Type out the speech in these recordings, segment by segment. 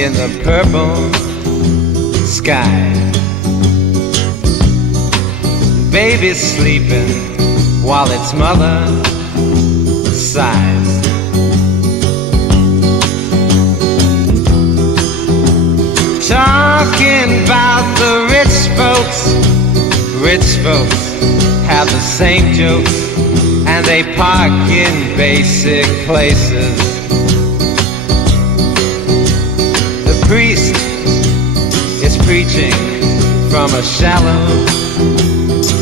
in the purple sky. Baby's sleeping while its mother sighs. Talking about the rich folks. Rich folks have the same jokes, and they park in basic places. The priest is preaching from a shallow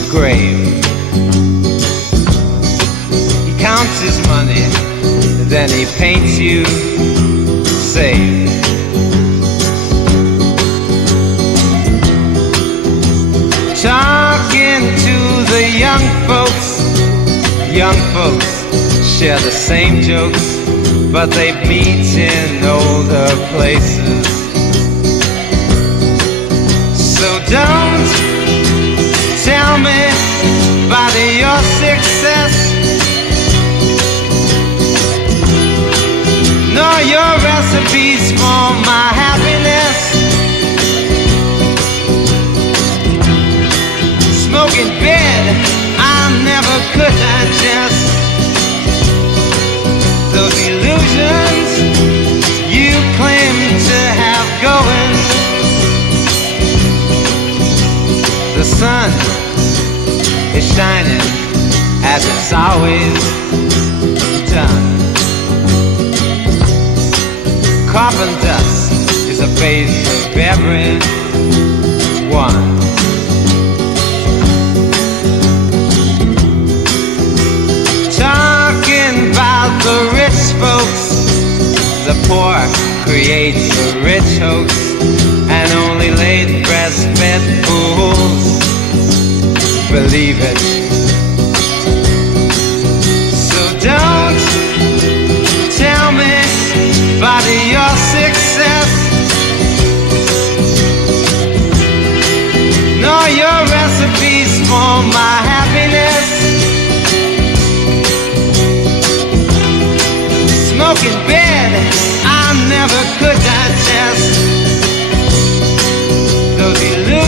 grave. He counts his money, then he paints you saved. Talking to the young folks. Young folks share the same jokes, but they meet in older places. So don't tell me about your success, nor your recipes for my happiness. Smoking bed, I never could digest. Those illusions you claim to have going. The sun is shining as it's always done. Carbon dust is a phase of everyone. Talking about the rich folks. The poor creates a rich hoax, and only late breastfed fools believe it. So don't tell me about your success, nor your recipes for my happiness. Smoking bed, I never could digest. Those illusions